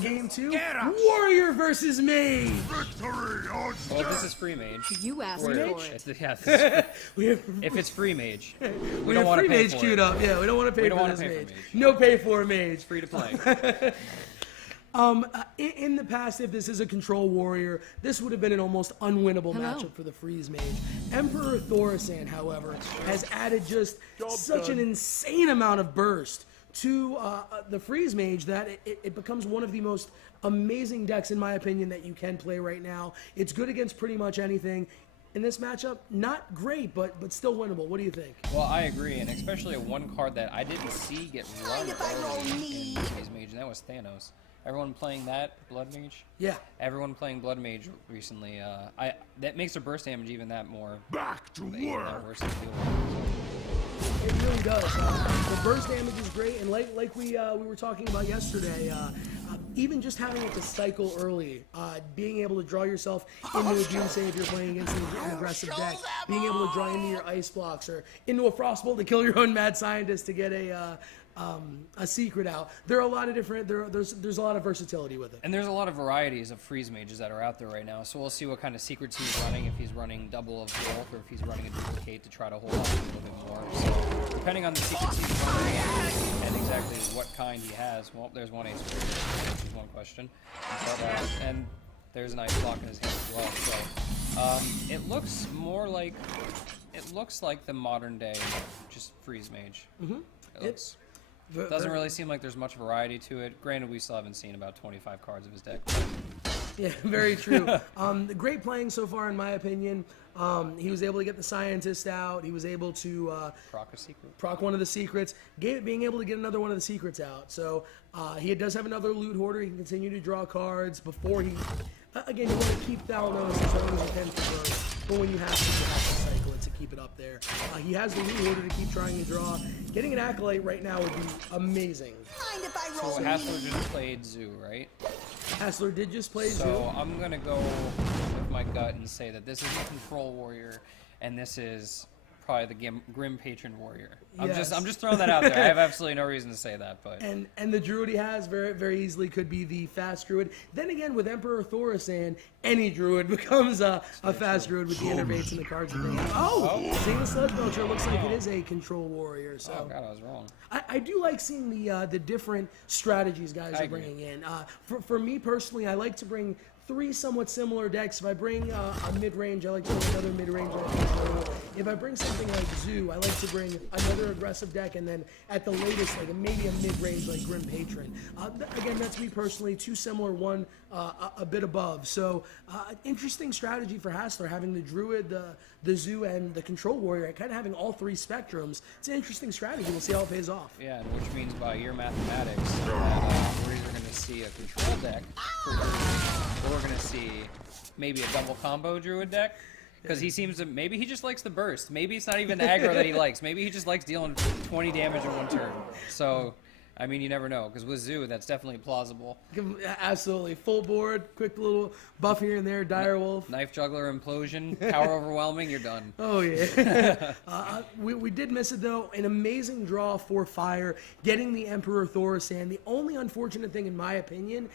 game 2. Warrior versus Mage. Well, this is free Mage. You asked for it. Yeah, if it's free Mage. We have free Mage queued up. Yeah, we don't want to pay for this Mage. No pay for a Mage. It's free to play. In the past, if this is a control warrior, this would have been an almost unwinnable matchup for the Freeze Mage. Emperor Thorsan, however, has added just such an insane amount of burst to the Freeze Mage that it becomes one of the most amazing decks, in my opinion, that you can play right now. It's good against pretty much anything. In this matchup, not great, but still winnable. What do you think? Well, I agree, and especially one card that I didn't see get run early in Freeze Mage, and that was Thanos. Everyone playing that Blood Mage? Yeah. Everyone playing Blood Mage recently. That makes the burst damage even that more. Back to work. Worse to deal It really does. The burst damage is great, and like we were talking about yesterday, even just having it to cycle early, being able to draw yourself into a Doomsday if you're playing against an aggressive deck, being able to draw into your ice blocks or into a Frostbolt to kill your own Mad Scientist to get a secret out. There are a lot of different. There's a lot of versatility with it. And there's a lot of varieties of Freeze Mages that are out there right now. So we'll see what kind of secrets he's running. If he's running double of both, or if he's running a duplicate to try to hold on a little bit more. So depending on the secrets he's running and exactly what kind he has. Well, there's one ace, which is one question. But and there's an ice block in his hand as well. So it looks more like the modern day just Freeze Mage. It doesn't really seem like there's much variety to it. Granted, we still haven't seen about 25 cards of his deck. Yeah, very true. Great playing so far, in my opinion. He was able to get the Scientist out. He was able to proc a secret. Proc one of the secrets. Being able to get another one of the secrets out. So he does have another loot hoarder. He can continue to draw cards before he... Again, you want to keep Thalanos as long as you can for burst. But when you have to cycle it to keep it up there. He has the loot hoarder to keep trying to draw. Getting an Acolyte right now would be amazing. Mind if I roll So Haslr just played Zoo, right? Haslr did just play Zoo. So I'm going to go with my gut and say that this is a Control Warrior, and this is probably the Grim Patron Warrior. Yes. I'm just throwing that out there. I have absolutely no reason to say that, but and the Druid he has very easily could be the fast Druid. Then again, with Emperor Thorsan, any Druid becomes a fast Druid with the innervates and the cards that they have. Seeing the Sludge Belcher looks like it is a Control Warrior. So oh god, I was wrong. I do like seeing the different strategies guys are bringing in. For me personally, I like to bring 3 somewhat similar decks. If I bring a mid-range, I like to bring another mid-range. If I bring something like Zoo, I like to bring another aggressive deck, and then at the latest, like maybe a mid-range like Grim Patron. Again, that's me personally. 2 similar, one a bit above. So interesting strategy for Haslr, having the Druid, the Zoo, and the Control Warrior, kind of having all 3 spectrums. It's an interesting strategy. We'll see how it pays off. Yeah, which means by your mathematics, we're either going to see a control deck for Druid, or we're going to see maybe a double combo Druid deck. Because he seems to, maybe he just likes the burst. Maybe it's not even the aggro that he likes. Maybe he just likes dealing 20 damage in one turn. So, I mean, you never know. Because with Zoo, that's definitely plausible. Absolutely. Full board, quick little buff here and there, Direwolf. Knife Juggler, Implosion, Power Overwhelming, you're done. Oh, yeah. We did miss it, though. An amazing draw for Fire, getting the Emperor Thorsan. The only unfortunate thing, in my opinion,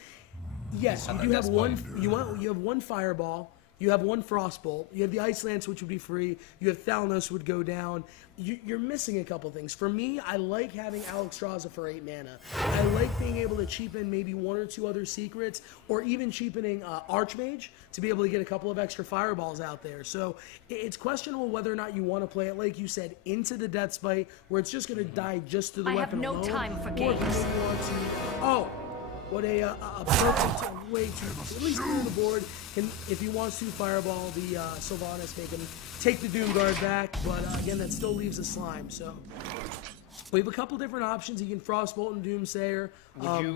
yes, you do have one. You have one Fireball. You have one Frostbolt. You have the Ice Lance, which would be free. You have Thalanos, would go down. You're missing a couple things. For me, I like having Alexstrasza for 8 mana. I like being able to cheapen maybe 1 or 2 other secrets, or even cheapening Archmage to be able to get a couple of extra Fireballs out there. So it's questionable whether or not you want to play it, like you said, into the Death Spite, where it's just going to die just to the weapon alone. I have no time for or games. if you want to, what a perfect way to at least clear the board. And if he wants to Fireball the Sylvanas, make him take the Doomguard back. But again, that still leaves a Slime. So we have a couple different options. You can Frostbolt and Doomsayer.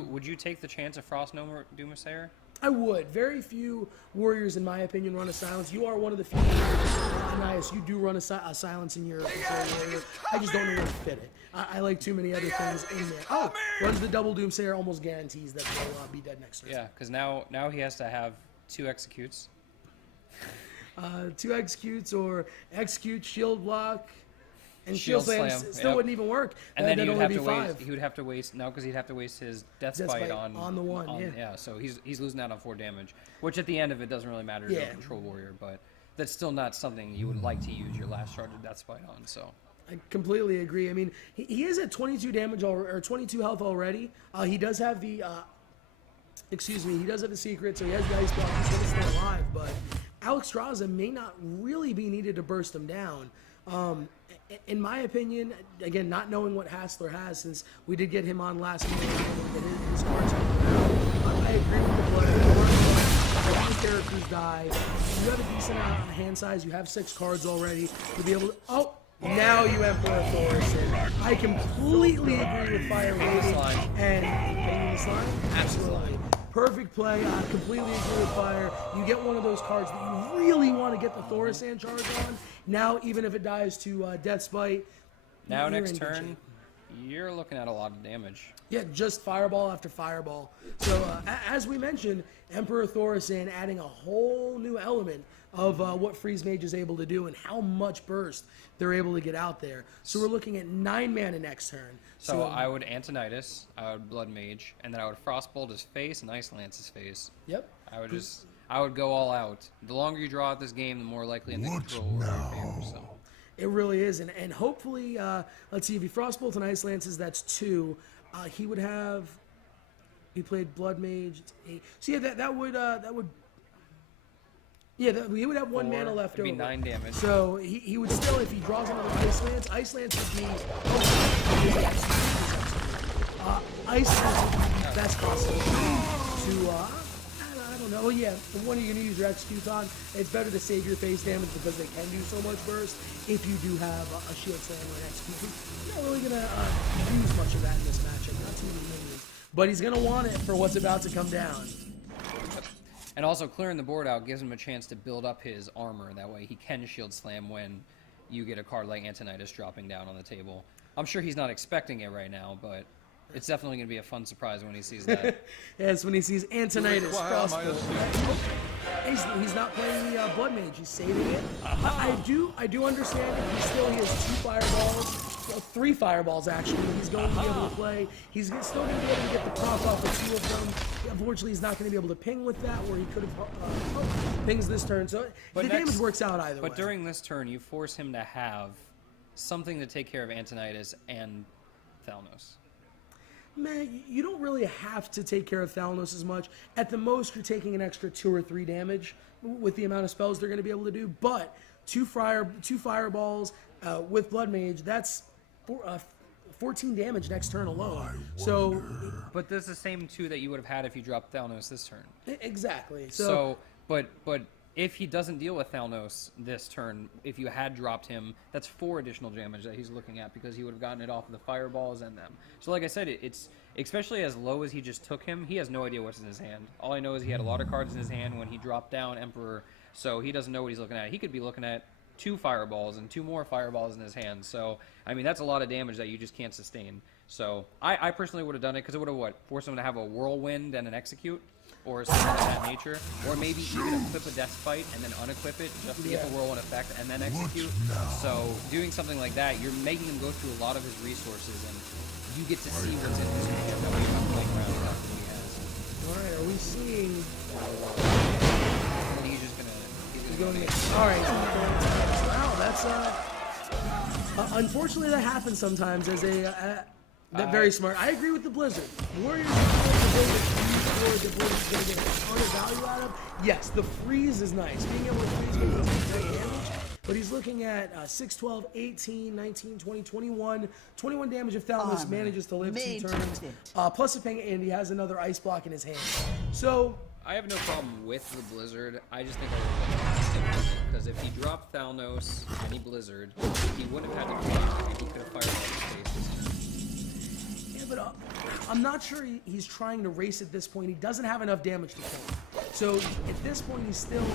Would you take the chance of Frost Gnome Doomsayer? I would. Very few warriors, in my opinion, run a silence. You are one of the few. Nice. You do run a silence in your control warrior. I just don't know where to fit it. I like too many other things in there. Runs the double Doomsayer, almost guarantees that they'll be dead next turn. Yeah, because now he has to have 2 executes. 2 executes, or execute, shield block, And Shield Shield Slam Slam, still yep. wouldn't even work. And then that'd he would only have be to waste. 5. He would have to waste because he'd have to waste his Death Death Spite Spite on the one. Yeah. So he's losing out on 4 damage, which at the end of it doesn't really matter to a Control Warrior, but that's still not something you would like to use your last charge of Death Spite on. So. I completely agree. I mean, he is at 22 damage or 22 health already. He does have the, he does have the secret, so he has the ice block. He's going to stay alive, but Alex Straza may not really be needed to burst him down. In my opinion, again, not knowing what Haslr has, since we did get him on last week, his cards I agree with the blood. All the characters die. You have a decent amount of hand size. You have 6 cards already to be able to. Oh. Now you Emperor Thorson. I completely agree with Fire Waiting and slime. Absolutely. Perfect play. I completely agree with Fire. You get one of those cards that you really want to get the Thorsan charge on. Now, even if it dies to Death Spite. Now next turn, you're looking at a lot of damage. Yeah, just fireball after fireball. So, as we mentioned, Emperor Thorsan adding a whole new element of what Freeze Mage is able to do and how much burst they're able to get out there. So we're looking at 9 mana next turn. So I would Antonidas, I would Blood Mage, and then I would Frostbolt his face and Ice Lance his face. Yep. I would go all out. The longer you draw out this game, the more likely in the control will be in favor. So. It really is, and hopefully, let's see, if he Frostbolt and Ice Lances, that's 2. He would have. He played Blood Mage. It's 8. So yeah, that would. Yeah, he would have 1 mana left over. It'd be 9 damage. So he would still, if he draws another Ice Lance would be. Ice Lance would be the best possible to. I don't know. Well, yeah, the one you're going to use your execute on, it's better to save your face damage because they can do so much burst. If you do have a Shield Slam or an execute, you're not really going to use much of that in this matchup. Not too many minions, but he's going to want it for what's about to come down. And also clearing the board out gives him a chance to build up his armor. That way he can Shield Slam when you get a card like Antonidas dropping down on the table. I'm sure he's not expecting it right now, but it's definitely going to be a fun surprise when he sees that. Yes, when he sees Antonidas Frostbolt. He's not playing the Blood Mage. He's saving it. I do understand it. He has 2 fireballs. 3 fireballs, actually. He's going to be able to play. He's still going to be able to get the proc off with 2 of them. Unfortunately, he's not going to be able to ping with that, where he could have pings this turn. So the damage works out either way. But during this turn, you force him to have something to take care of Antonidas and Thalnos. Man, you don't really have to take care of Thalnos as much. At the most, you're taking an extra 2 or 3 damage with the amount of spells they're going to be able to do. But 2 fireballs with Blood Mage, that's 14 damage next turn alone. So, but that's the same 2 that you would have had if you dropped Thalnos this turn. Exactly. But if he doesn't deal with Thalnos this turn, if you had dropped him, that's 4 additional damage that he's looking at because he would have gotten it off of the fireballs and them. So like I said, it's especially as low as he just took him, he has no idea what's in his hand. All I know is he had a lot of cards in his hand when he dropped down Emperor, so he doesn't know what he's looking at. He could be looking at 2 fireballs and 2 more fireballs in his hand. So, I mean, that's a lot of damage that you just can't sustain. So, I personally would have done it because it would have, forced him to have a Whirlwind and an Execute or something of that nature. Or maybe even equip a Death Spite and then unequip it just to get the Whirlwind effect and then Execute. So, doing something like that, you're making him go through a lot of his resources and you get to see what's in his hand. That way you're not playing around with what he has. Alright, are we seeing... And he's just going to... All right. Wow, that's unfortunately that happens sometimes. As that very smart. I agree with the Blizzard. Warriors the board is going to get a ton of value out of. Yes, the freeze is nice. Being able to freeze makes great damage. But he's looking at 6, 12, 18, 19, 20, 21. 21 damage if Thalnos manages to live 2 turns. Plus a ping, and he has another ice block in his hand. So. I have no problem with the Blizzard. I just think I would have because if he dropped Thalnos and he Blizzard, he wouldn't have had to play. He could have fired all his faces. Yeah, but I'm not sure he's trying to race at this point. He doesn't have enough damage to kill him. So at this point, he's still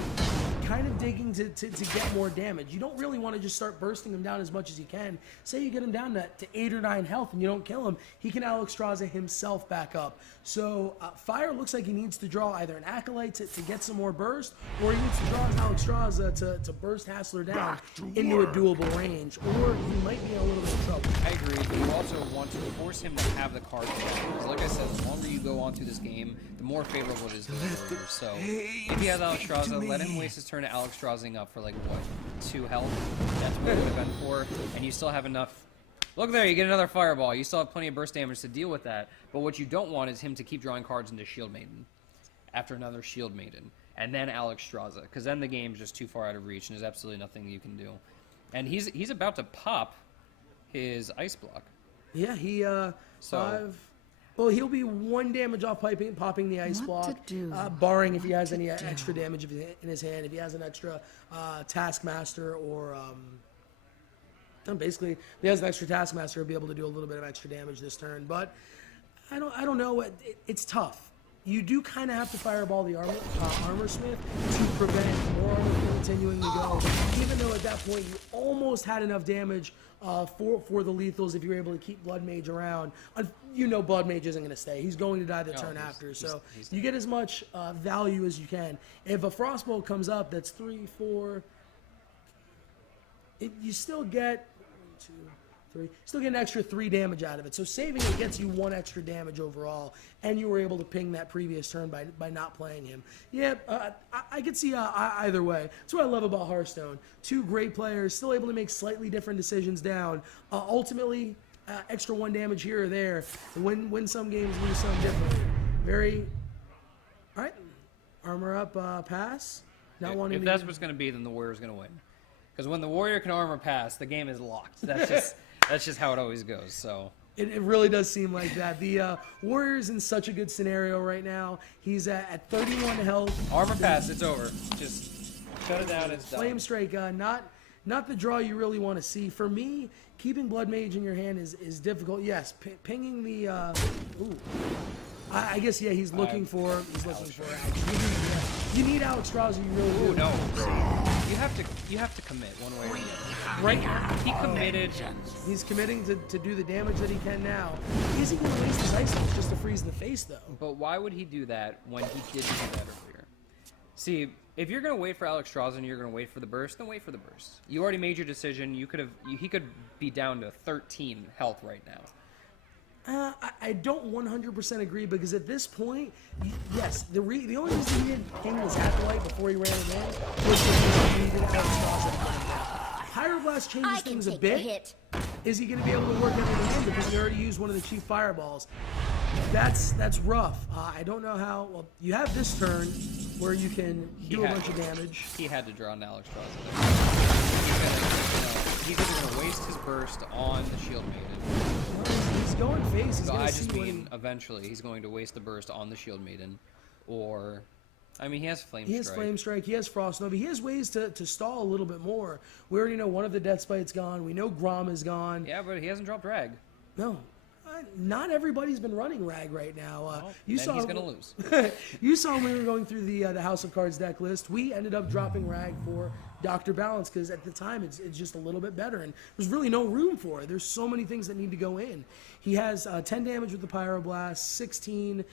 kind of digging to get more damage. You don't really want to just start bursting him down as much as you can. Say you get him down to 8 or 9 health and you don't kill him, he can Alexstrasza himself back up. So Fire looks like he needs to draw either an Acolyte to get some more burst, or he needs to draw his Alexstrasza to burst Haslr down into a doable range, or he might be in a little bit of trouble. I agree, but you also want to force him to have the card because, like I said, the longer you go on through this game, the more favorable it is to the warrior. So if he has Alexstrasza, let him waste his turn to Alexstrasing up for like what, 2 health. That's what it would have been for, and you still have enough. Look there, you get another fireball. You still have plenty of burst damage to deal with that. But what you don't want is him to keep drawing cards into Shield Maiden after another Shield Maiden, and then Alexstrasza, because then the game's just too far out of reach, and there's absolutely nothing you can do. And he's about to pop his ice block. Yeah, he well, he'll be 1 damage off popping the ice block, barring if he has any extra damage in his hand. If he has an extra Taskmaster or basically, if he has an extra Taskmaster, he'll be able to do a little bit of extra damage this turn. But I don't know. It's tough. You do kind of have to fireball the armor smith to prevent more armor from continuing to go. Even though at that point you almost had enough damage for the lethals if you were able to keep Blood Mage around. You know Blood Mage isn't going to stay. He's going to die the turn after. So you get as much value as you can. If a Frostbolt comes up, that's 3, 4. You still get 1, 2, 3. Still get an extra 3 damage out of it. So saving it gets you 1 extra damage overall, and you were able to ping that previous turn by not playing him. Yeah, I could see either way. That's what I love about Hearthstone. 2 great players, still able to make slightly different decisions down. Ultimately, extra 1 damage here or there. Win some games, lose some differently. Very. All right, armor up, pass. Not wanting. If that's what's going to be, then the warrior's going to win. Because when the warrior can armor pass, the game is locked. That's just how it always goes. So it really does seem like that. The warrior's in such a good scenario right now. He's at 31 health. Armor pass, it's over. Just shut it down. It's done. Flame Strike, not the draw you really want to see. For me, keeping Blood Mage in your hand is difficult. Yes, pinging the. Ooh. I guess he's looking for action. You need Alexstrasza, you really do. Ooh, no. You have to commit one way or the other. Right now, he committed. He's committing to do the damage that he can now. Is he going to waste his ice Blitz just to freeze in the face, though? But why would he do that when he didn't do that earlier? See, if you're going to wait for Alexstrasza and you're going to wait for the burst, then wait for the burst. You already made your decision. He could be down to 13 health right now. I don't 100% agree, because at this point, yes, the only reason he didn't ping his Acolyte before he ran it in was because he needed Alexstrasza. Pyroblast changes things a bit. Is he going to be able to work everything in, because he already used one of the chief fireballs? That's rough. I don't know how. Well, you have this turn where you can do a bunch of damage. He had to draw an Alexstrasza. He's either going to waste his burst on the Shield Maiden. He's going face. He's I just mean eventually he's going to waste the burst on the Shield Maiden, or I mean he has Flame Strike. He has Flame Strike. He has Frost Nova. He has ways to stall a little bit more. We already know one of the Death Spite's gone. We know Grom is gone. Yeah, but he hasn't dropped Rag. No. Not everybody's been running Rag right now. He's going to lose. You saw when we were going through the House of Cards deck list, we ended up dropping Rag for Dr. Balance, because at the time it's just a little bit better, and there's really no room for it. There's so many things that need to go in. He has 10 damage with the Pyroblast, 16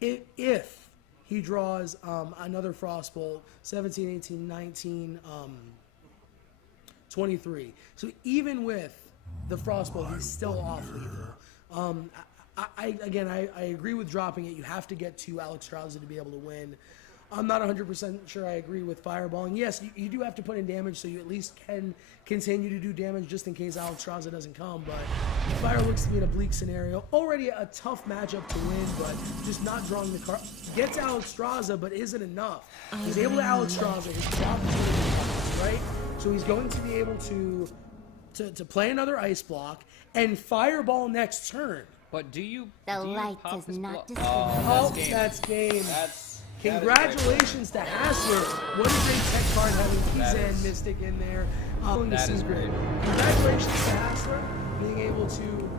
if he draws another Frostbolt, 17, 18, 19, 23. So even with the Frostbolt, he's still off lethal. I agree with dropping it. You have to get to Alexstrasza to be able to win. I'm not 100% sure I agree with fireballing. Yes, you do have to put in damage, so you at least can continue to do damage just in case Alexstrasza doesn't come. But Fire looks to be in a bleak scenario. Already a tough matchup to win, but just not drawing the card. Gets Alexstrasza, but isn't enough. He's able to Alexstrasza. His job is right? So he's going to be able to play another ice block and fireball next turn. But do you light pop does his not block? discriminate. That's game. That's Congratulations to Haslr. What a great tech card having Kizan Mystic in there. That is great. Congratulations to Haslr being able to